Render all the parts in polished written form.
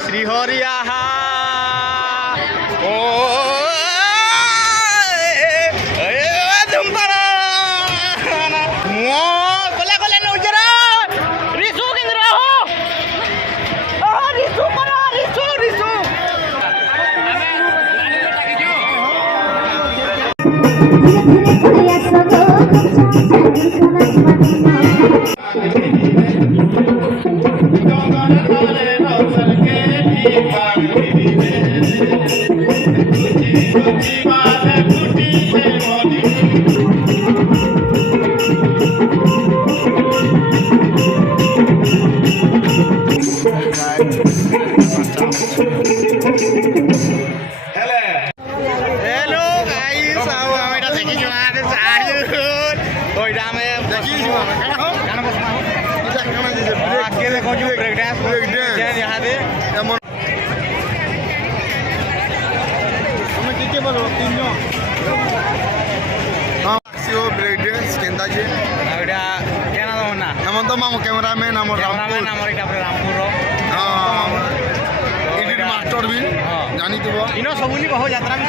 श्रीहरिया ओ cameraman master भी जानी सबुनी कहो यात्रा भी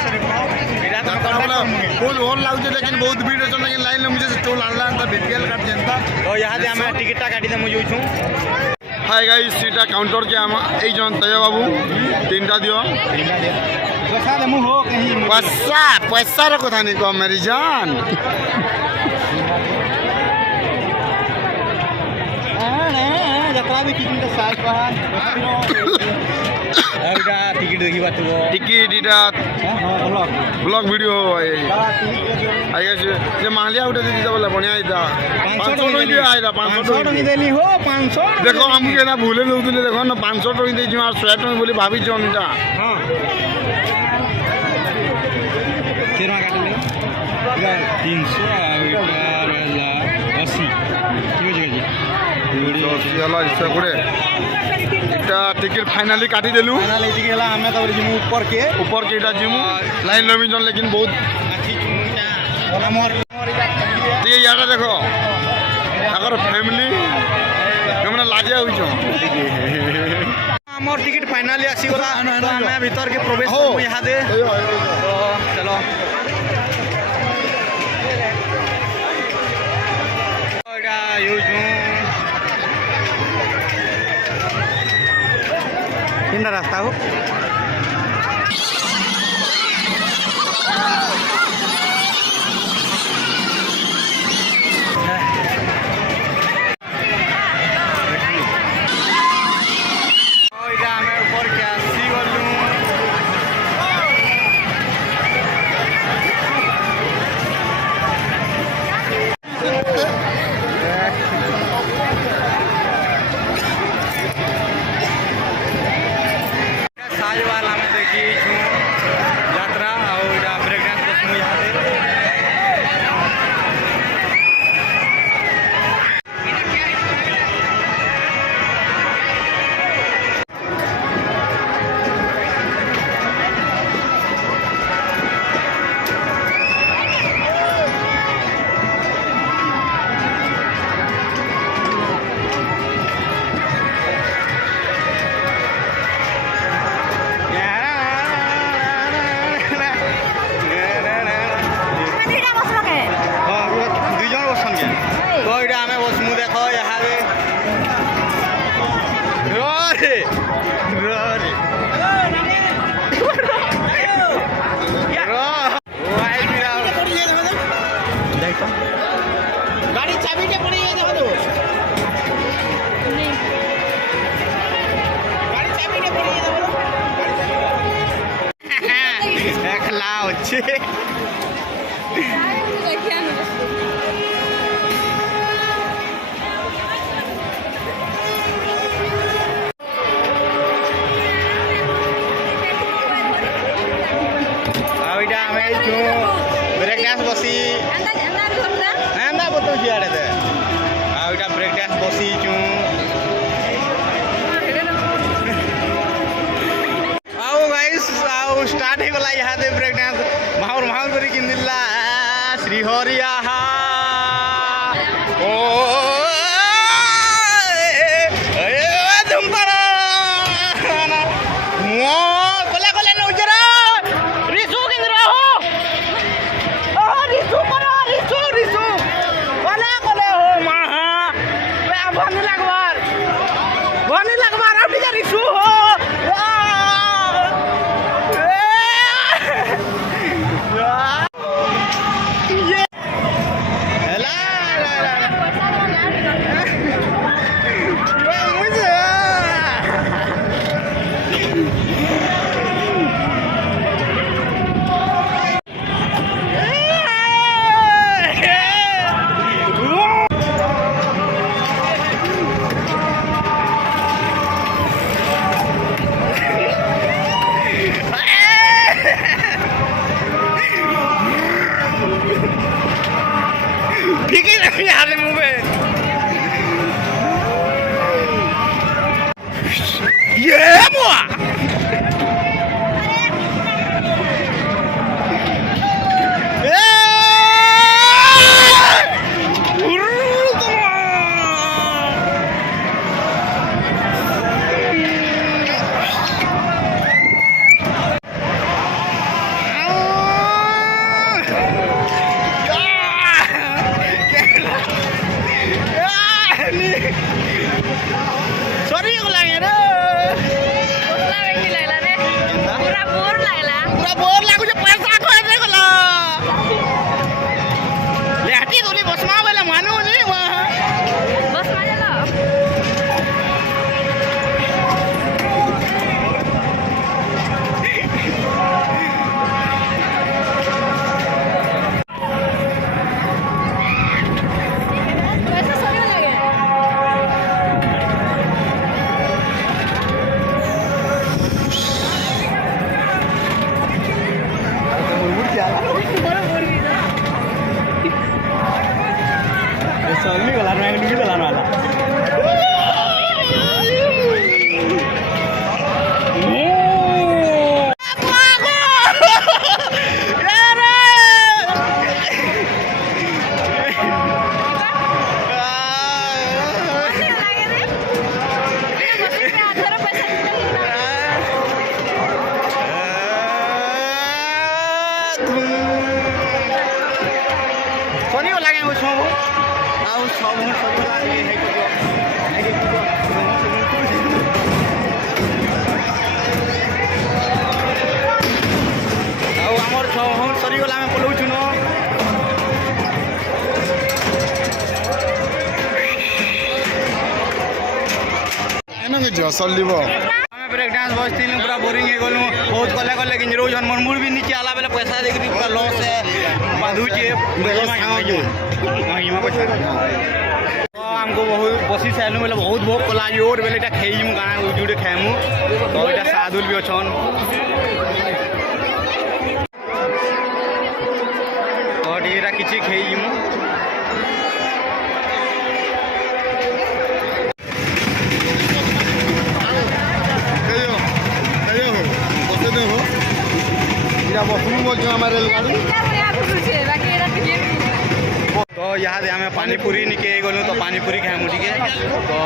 बहुत भल लगे लेकिन बहुत भीड़ अच्छे लेकिन लाइन में मुझे स्टॉल आनला बीपीएल कार्ड जनता तो यहाँ से आम टिकटा काटी दे मुझे हाय गाइस सीटा काउंटर के आम ए जन तेजा बाबू तीनटा दियो पैसा पैसा रो कथा नहीं कह मेरी जान टिकट देखी टिकट इटा ब्लॉग वीडियो जे मालिया उठे दी बोले बढ़िया इटा 500 टका दिया आइरा 500 टका देली हो 500 देखो हमके ना भूले नउतले देखो ना 500 टका दे जी 100 टका बोली भाभी जन इटा हां केरा काटले 300 80 की हो जाएगी टिकट फाइनाली काटी देलु फाइनाली टिकट हला हमें तो जिमु ऊपर के इटा जिमु लाइन लमी जन लेकिन बहुत ये यार देखो अगर फैमिली हमने लाजिया होई छ हमर टिकट फाइनाली आसी गला तो हमें भीतर के प्रवेश करमु यहां दे तो चलो ओडा यूजू किंदा रास्ता हो श्रीहरिया ओ पूरा बोर लागुचे पैसा खर्च गला लेहटी दोनी बसमा वाला मानू नहीं बस आ जाला Soalnya kalau orang ini kalau orang चलिब ब्रेक डांस बसती पूरा बोरिंग हो गलु बहुत कले कले गिंजरो जन मन मुड़ भी नीचे आला बेले पैसा देख पूरा लॉस है बाधुचे हमको बहुत बसी साइलु बेले बहुत भोग कला और बेले एटा खेइमु गाना जुड़े खाइमु तो एटा साधुल भी अछन और एटा किछि खेइमु तो यहाँ दे हमें पानी पूरी निके गलु तो पानी पूरी खाएमु ठीक है तो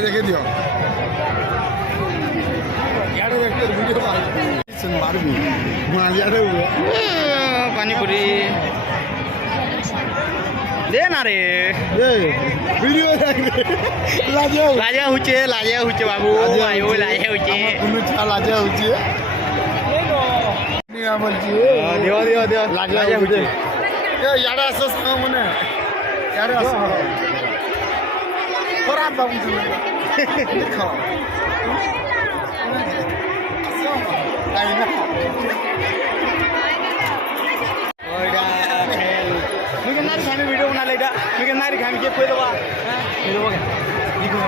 देखे दियो यार वीडियो मारबी पानी पूरी दे ना रे वीडियो लाजा हुचे बाबू आयो लाजा हुचे लाजा हुचे दियो लाजा हुचे यार असो सांग मने यार असो खराब बाबू देखो आई ना ओइडा मुझे नारी खाने वीडियो बना लेडा मुझे नारी खाने के कोई दवा वीडियो बना देखो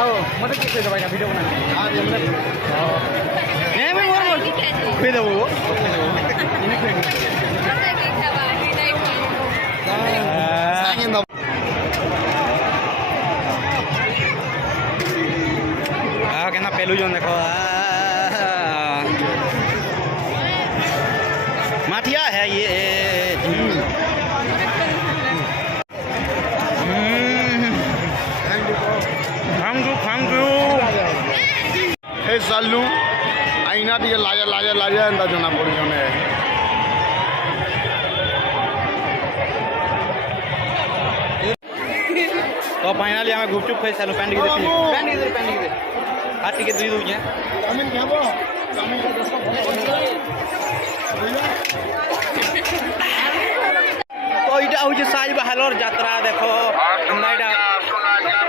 आओ मत के कोई दवा वीडियो बना हां हमने नहीं मैं बोल कोई दवा कहना पहलू जो देखो माठिया है ये थैंक यू हे सालू आईना टे लाजा एंता जना पड़ जने तो फाइनली हमें गुपचुप खाई सालू पैंट के दे हाथ टिके दी दूजे चाउमिन खाबो चाउमिन के दस तो इटा हो जे साज बहालर यात्रा देखो नाइडा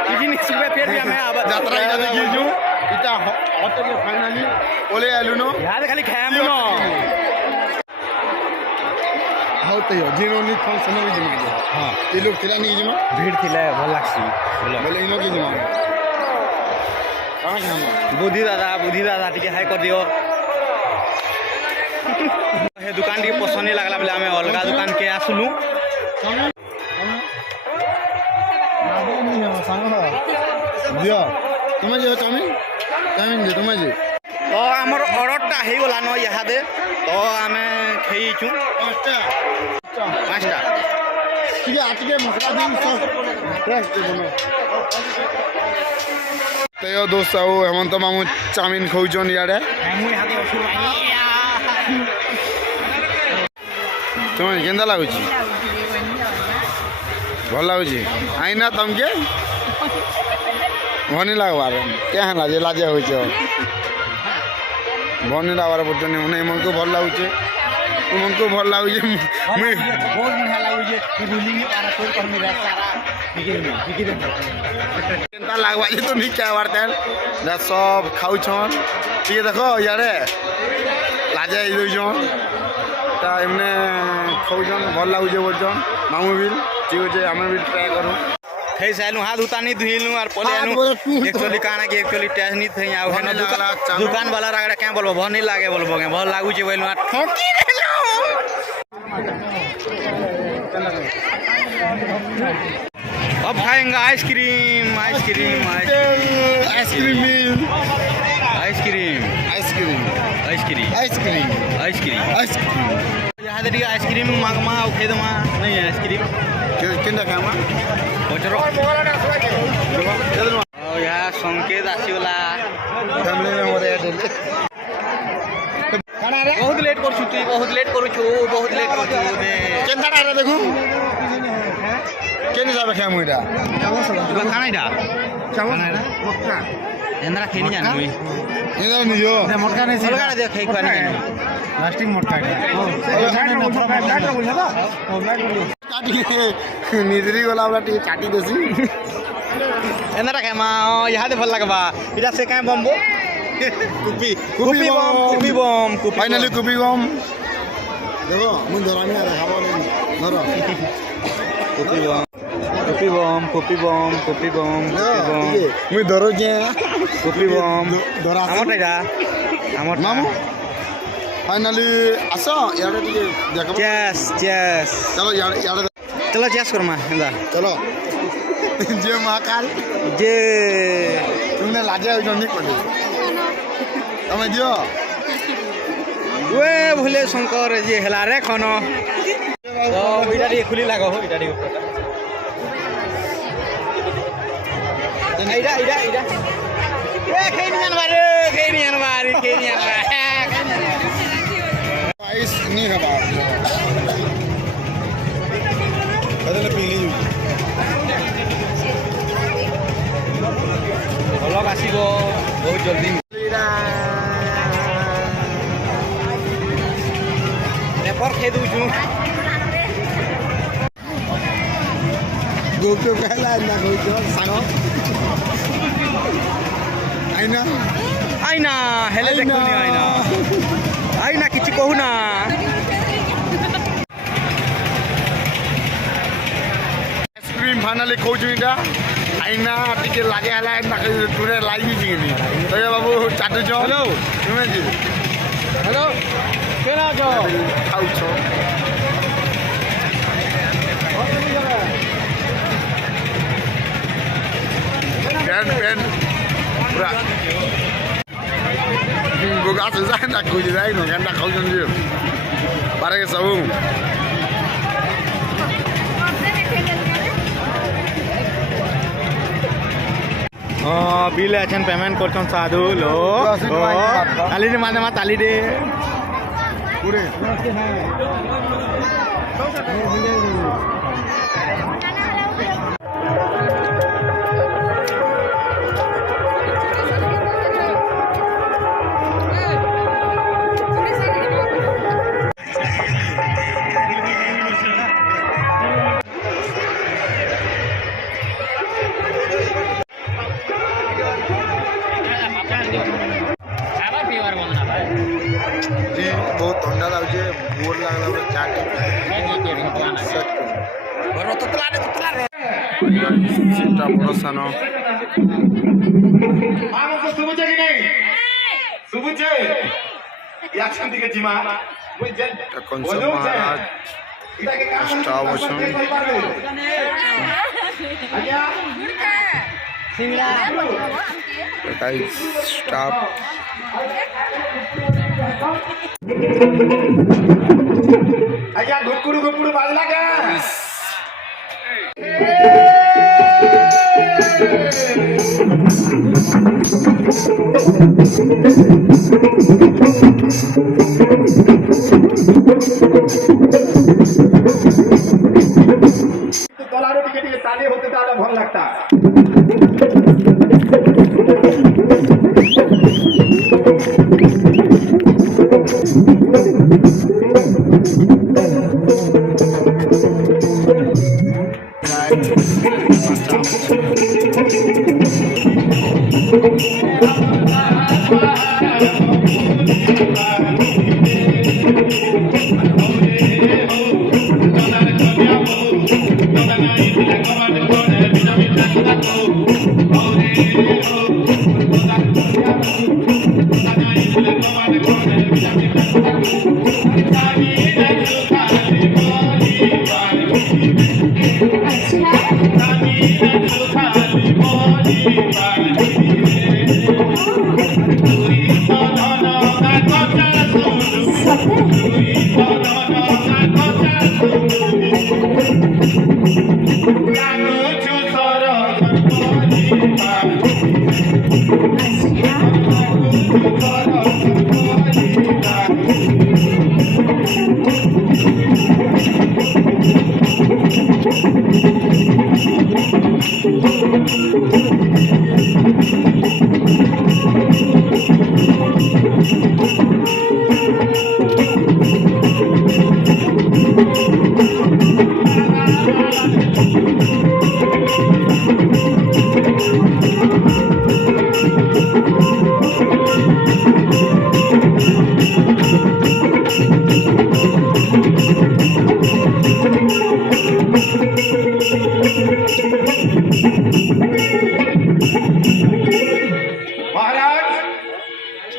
किजिन सुबह फिर भी हमें अब यात्रा इटा देखि छु इटा होटल के फाइनली ओले आलु नो याद खाली खायामु नो होते हो जिनोनी फोन समय भी जमा हां ये लोग थिला नहीं जमा भीड़ थिला भल लागसी बोले इनो के जमा बुद्धि दादा टिके हाई कर दियो हे दुकान टिके पसंद नहीं लागला बोले हमें अलगा दुकान के आसलु दियो तुम जे चाउमिन जे तुम जे तो हमर ऑर्डर टा हे गला न यहा दे तो हमें खई छु पांचटा ठीक है आटिके मसला दिन सॉस फ्रेश दे बनो तो दोस्त आओ हेमंत मामू चाउमिन खाऊन इे तुम के लगुच भल लगुच आईना तुमके ଭନି ଲାଗବାର୍ କେ ହେଲା ଯେ ଲାଜେ ହଉଛ ଭନି ଲାଗବାର୍ ବୁଝୁନି ମାନେ ଏମାନଙ୍କୁ ଭଲ ଲାଗୁଛେ ଏମାନଙ୍କୁ ଭଲ ଲାଗୁଛେ ମୁଇଁ ବହୁତ ବଢ଼ିଆ ଲାଗୁଛେ ବୁଲି ପାରା ତୋର କରମି ସାରା କେନ୍ତା ଲାଗବା ଯେ ତ ନି ଖାଇବାର୍ ତେଲ ସବ ଖାଉଛନ୍ ଟିକେ ଦେଖ ଇଆଡ଼େ ଲାଜେ ହେଇଯାଉଛନ୍ ତା ଏମାନେ ଖାଉଛନ୍ ଭଲ ଲାଗୁଛେ ବୋଲଛନ୍ ମାମୁଁ ବିଲ୍ ଠିକ୍ ଅଛେ ଆମେ ବି ଟ୍ରାଏ କରୁ થઈ સાયલું હાથ ઉતાની ધોઈલું আর পলে આનું એકચ્યુઅલી કાણા કે એકચ્યુઅલી ટેસ્ટ ની થઈ આવ હેનો દુકાન વાલા રાગડા ક્યાં બોલબો ભ નહીં લાગે બોલબો કે ભ લાગુ છે બોલનું આ ઠોકી દેલો अब खाएंगे ice cream ice cream ice cream ice cream ice cream ice cream ice cream ice cream ice cream यहाँ देखिए आइसक्रीम मांगमा और खेदमा नहीं है आइसक्रीम केंदा खामा बचरो यहाँ संकेत आसीगला फैमिली में हो रहे हैं बहुत लेट कर छु तू बहुत लेट करू छु बहुत लेट कर छु दे केंदा रे देखू केनी जाबे खाम इटा खाना इटा खाना मक्का एंदरा खेनी जान मुई एंदरा नियो दे मटका नहीं अलगा दे खाई खानी प्लास्टिक मटका काटी निजरी गोला वाला टी चाटी देसी एंदरा खामा यहाँ दे भल लगबा इटा से काए बम्बो कुपी कुपी बम कुपी बम फाइनली कुपी बम देखो मुन धरामी आ रहा है धरो कुपी बम कुपी बम कुपी बम कुपी बम मुई धरो जे कुपी बम धरा हमटा हमर मामू फाइनली आसो याडे टिके देखो चेस चेस चलो याडे चलो चेस करमा हेंदा चलो जे महाकाल जे तुमने लाजे हो जनी कोनी तमे दियो वे भूले शंकर जे हला रे खनो तो इटा दी खुली लागो हो इटा दी इटा इटा इटा ए खेनी जानवर आइस नहीं है बात बदले पीली भलक आसीबो बहुत जल्दी नेपर खेद छु गोके कहला ना गोके सानो आइना आइना हेले देखुनी आइना आइना किछि कहू ना आइसक्रीम फाइनली खाऊ इटा आइना टिके लागे हला ना तुरे लागी जिनी तो बाबू चाटू छ हेलो तुमे जी हेलो केना जो खाऊ छ पेन पूरा बुगा से जाए ना कुछ जाए ना गंदा खाऊ जन जी बारे के सब बिल अचन पेमेंट करछन साधु लो ताली दे माने मा ताली दे पूरे बहुत ठंडा लागे बोर लागला चाट सीटा बड़ सान कंसम महाराज स्टाफ अछन स्टाफ आया घुकुड़ू घुकुड़ू बाजला का तो तलारे टिके टिके ताले होते ताले भल लगता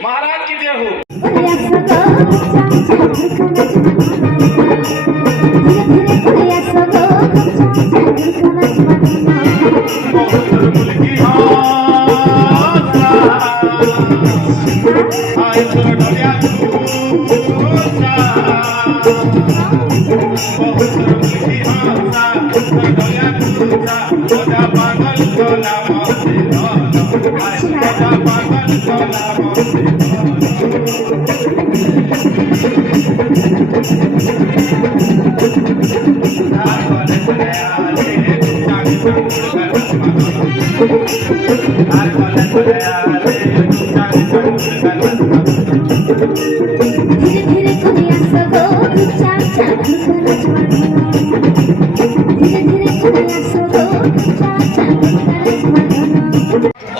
महाराज की जय हो।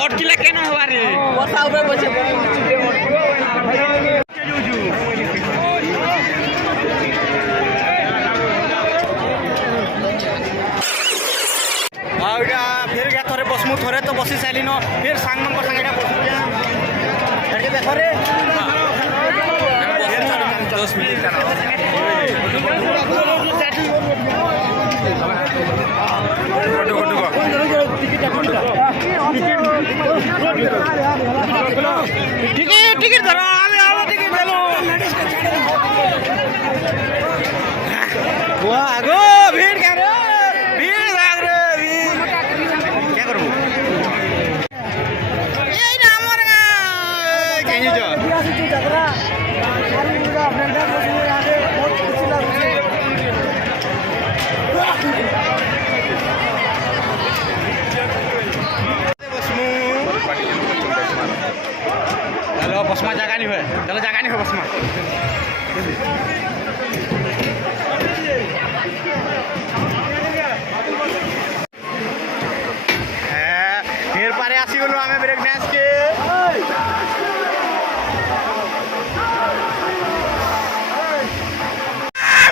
और किला केना हवा रे वर्षा ऊपर बचे आउडा फिर गया थोरे बसमु थोरे तो बसी साइलिनो फिर सांग मन को संगेडा बसु गया हेडे देखो रे 10 मिनट का टिकट धरो आओ टिकट ले लो वाह आगो भीड़ क्या रे भीड़ लाग रे क्या करूं ये ना हमर कहीं जो झगड़ा अरे पूरा फ्रेंडा को आगे बहुत खुशी लागे चलो बसमा जगह नहीं है चलो जगह नहीं है बसमा फिर पारे आसी गलु आमे ब्रेक डांस के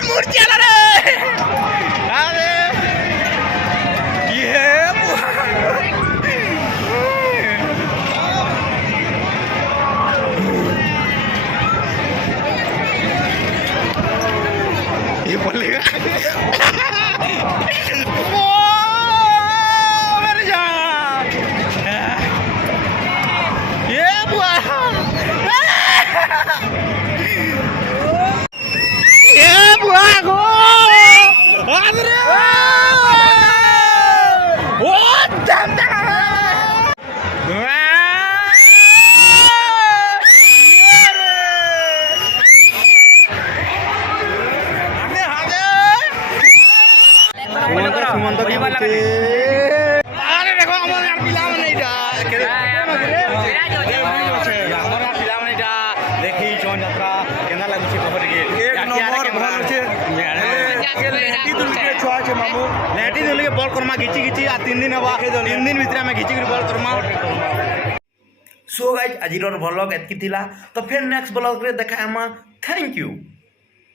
मूर्ति आला रे अरे ये ये बोलेगा मेरे जान ये बुआ ये बुआ को अरे ओ दम दम सुमंत अरे देखो हमारे यार पिला में नहीं था के लेहटी दुल के छुआ छे मामू लेटी दिल के बॉल करमा घिची घिची आ 3 दिन हवा 3 दिन भितर में घिची बॉल करमा सो गाइज आज व्लॉग एतकी थिला तो फिर नेक्स्ट व्लॉग रे देखा थैंक यू।